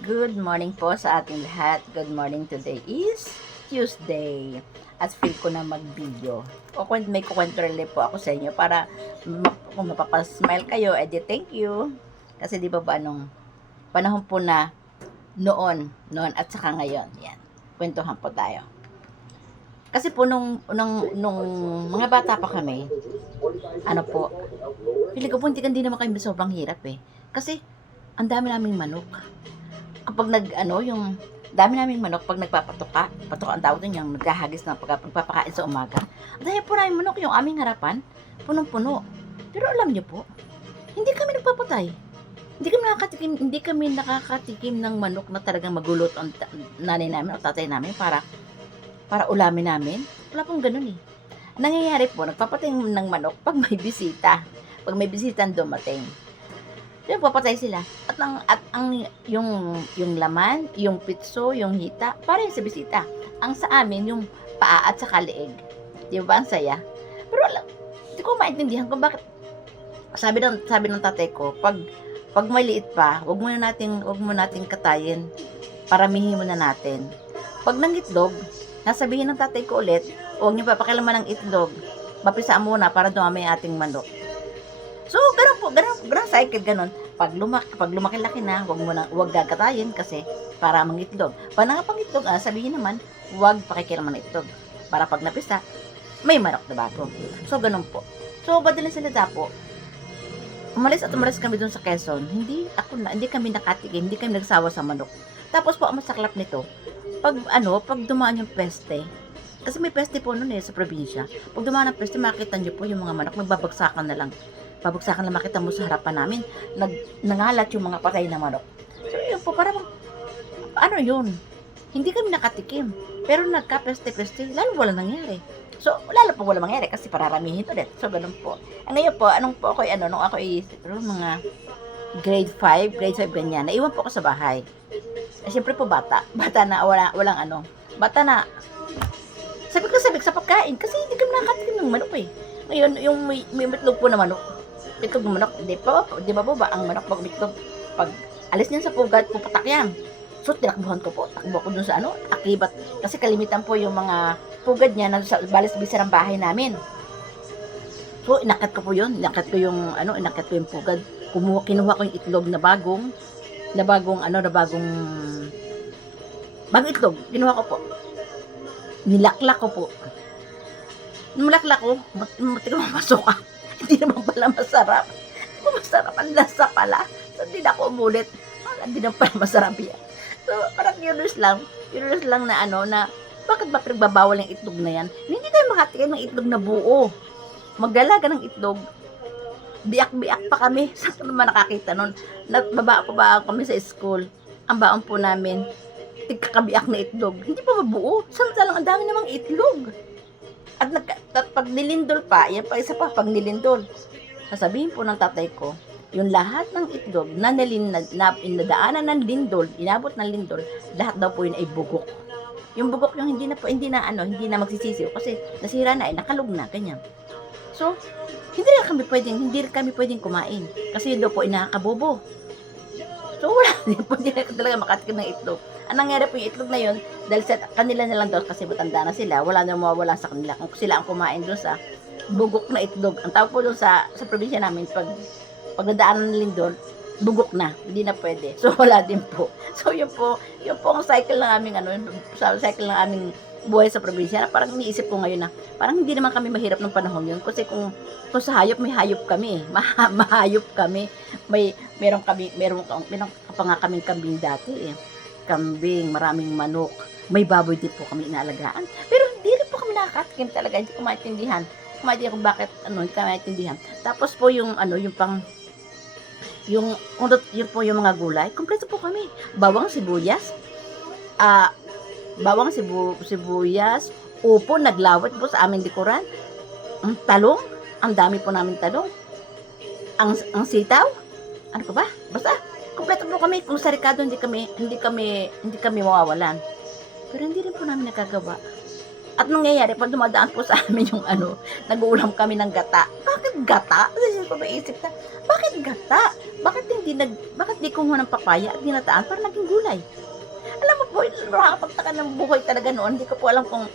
Good morning po sa ating lahat. Good morning. Today is Tuesday. At free ko na mag-video. May kukwento rin po ako sa inyo para kung mapapasmile kayo, edi thank you. Kasi di ba nung panahon po na noon at saka ngayon, yan, kwentuhan po tayo. Kasi po nung mga bata pa kami, ano po, pili ko po hindi naman kami sobrang hirap eh. Kasi ang dami naming manok. Kapag yung dami naming manok pag nagpapatuka ang tawag doon, yung naghahagis ng pagpapakain sa umaga. Dahil po namin manok, yung aming harapan, punong-puno. Pero alam niyo po, hindi kami nagpapatay. Hindi kami nakakatikim ng manok na talagang magulot ang nanay namin o tatay namin para ulamin namin. Wala pong ganun eh. Ang nangyayari po, nagpapatay ng manok pag may bisita. Pag may bisita dumating. Yung papatay sila. At yung laman, yung pitso, yung hita, para yung sa bisita. Ang sa amin, yung paa at saka leeg. Di ba? Ang saya. Pero hindi ko maintindihan kung bakit. Sabi ng tatay ko, pag maliit pa, wag mo nating katayin. Paramihin mo na natin. Pag nangitlog, nasabihin ng tatay ko ulit, huwag niyo papakilaman ng itlog. Mapisaan muna para dumami ang ating manok. So, ganun cycle, ganun. Pag lumaki-laki na, wag gagatayin kasi para mangitlog. Pag nangapangitlog, sabihin naman, wag pakikilaman ng itlog. Para pag napisa, may manok na bago. So, ganun po. So, badalin sila dapo. Umalis kami dun sa Quezon. Hindi kami nakatikim, hindi kami nagsawa sa manok. Tapos po, ang masaklap nito, pag dumaan yung peste, kasi may peste po noon sa probinsya. Pag dumaan ang peste, makita niyo po yung mga manok, magbabagsakan na lang. Makita mo sa harapan namin, nangalat yung mga patay na manok. So, yun po, parang, yun? Hindi kami nakatikim. Pero nagka-peste-peste, lalo wala nangyari. So, lalo po wala mangyari kasi pararamihin ulit. So, ganun po. Ngayon po, nung ako mga grade 5 ganyan, naiwan po ako sa bahay. Siyempre po bata na bata na, sabik sa pagkain kasi hindi kami nakatikim ng manok eh. Ngayon, yung may itlog po na manok, itlog ng manok, di ba po ang manok pag itlog, pag alis niyan sa pugad, pupatak yan. So, takbo ko dun sa akibat, kasi kalimitan po yung mga pugad niya na sa balis-bisa ng bahay namin. So, inakyat ko yung pugad, kinuha ko yung itlog na bagong itlog, kinuha ko po. Nilaklak ko po. Nulaklak ko, mati ko masuka. Hindi naman pala masarap. Masarap ang lasa pala. So, hindi na ako umulit. Hindi naman pala masarap yan. So, parang curious lang na bakit ba pinagbabawal yung itlog na yan? Hindi tayo makatikim ng itlog na buo. Magdalaga ng itlog. Biyak-biyak pa kami. Saan ko naman nakakita nun? Babaan kami sa school. Ang baon po namin, tigkakabiyak na itlog. Hindi pa mabuo. Samantalang ang dami namang itlog. At pag nilindol pa, yan pa isa pa, pag nilindol, sasabihin po ng tatay ko, yung lahat ng itlog na inadaanan ng lindol, inabot ng lindol, lahat daw po yun ay bugok. Yung bugok yung hindi na magsisisiw kasi nasira na, nakalog na, ganyan. So, hindi rin kami pwedeng kumain kasi yun daw po inakabobo. So, hindi na talaga makatikim ng itlog. Ang nangyari po yung itlog na yun, dahil sa kanila na lang daw kasi matanda na sila, wala na mawawala sa kanila. Kung sila ang kumain doon sa bugok na itlog. Ang tawag po doon sa probinsya namin, pag nadaanan ng lindol, bugok na, hindi na pwede. So, wala din po. So, yun po ang cycle ng aming, cycle ng aming buhay sa probinsya. Parang iniisip ko ngayon na, parang hindi naman kami mahirap ng panahon yun. Kasi kung sa hayop, may hayop kami. Mahayop kami. Meron pa nga kaming kambing dati eh. Kambing, maraming manok, may baboy din po kami inaalagaan. Pero hindi rin po kami nakakatikim talaga, hindi ko maintindihan. Kung bakit, hindi ko maintindihan. Tapos po yung mga gulay, kompleto po kami. Bawang sibuyas, upo, naglawat po sa aming likuran. Ang talong, ang dami po namin talong. Ang sitaw, ano pa ba? Basta, kompleto po kami. Kung sa Ricardo, hindi kami mawawalan. Pero hindi rin po namin nagagawa. At nangyayari, pag dumadaan po sa amin yung nag-uulam kami ng gata. Bakit gata? Kasi ko maisip na, bakit gata? Bakit di kumuha ng papaya at ginataan para naging gulay? Alam mo po, nakakapagtaka ng buhay talaga noon. Hindi ko po alam kung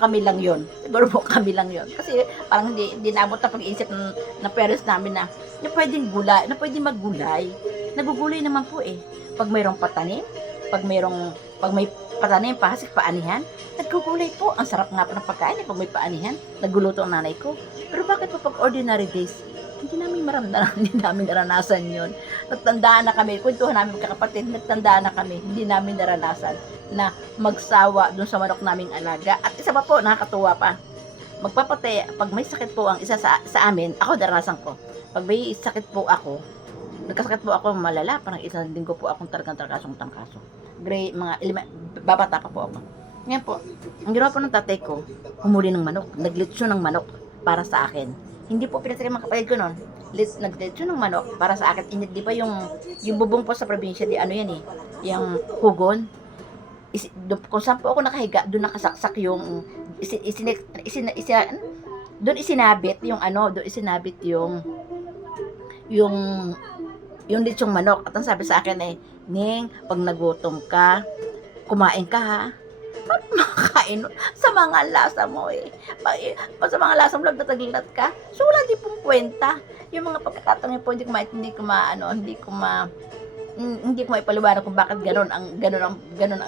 kami lang yon. Siguro po kami lang yon. Kasi parang hindi naabot na pag-iisip ng parents namin na pwedeng gulay, na pwedeng maggulay. Nagugulay naman po eh. Pag mayroong patanim, pag may patanim, pasik, paanihan, nagugulay po. Ang sarap nga po ng pagkain eh, pag may paanihan. Nagluluto ang nanay ko. Pero bakit po pag ordinary days, hindi namin maramdaman, hindi namin naranasan yun. Nagtandaan na kami, kwentuhan namin magkakapatid, nagtandaan na kami, hindi namin naranasan na magsawa dun sa manok naming alaga. At isa pa po, nakakatuwa pa, pag may sakit po ang isa sa amin, ako naranasan ko, pag may sakit po ako, nagkasakit po ako malala, parang isang linggo po akong talagang tangkaso. Babata pa po ako. Ngayon po, ang ginawa po ng tatay ko, humuli ng manok, naglitsyon ng manok para sa akin. Hindi po pinatry mga kapatid ko noon. Naglitsyon ng manok para sa akin. Di ba yung bubong po sa probinsya, yan eh, yung hugon. Kung saan po ako nakahiga, doon nakasaksak yung doon isinabit yung litsyong manok. At ang sabi sa akin ay, Ning, pag nagutom ka, kumain ka ha. Makakain sa mga lasa mo eh. Sa mga lasa mo lang nataglat ka. So wala din pong kwenta. Yung mga pagkakataon po hindi ko maipaliwanag kung bakit ganun ang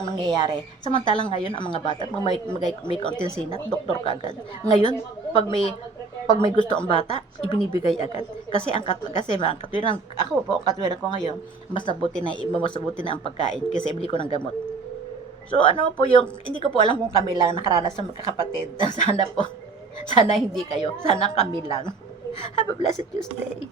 nangyayari. Samantalang ngayon ang mga bata, pag may kaunting sinat, doktor ka agad. Ngayon, pag may gusto ang bata, ibinibigay agad. Kasi mga katwiran, katwiran ko ngayon, mas mabuti na ang pagkain kasi ibili ko ng gamot. So hindi ko po alam kung kami lang nakaranas ng magkakapatid. Sana hindi kayo. Sana kami lang. Have a blessed Tuesday.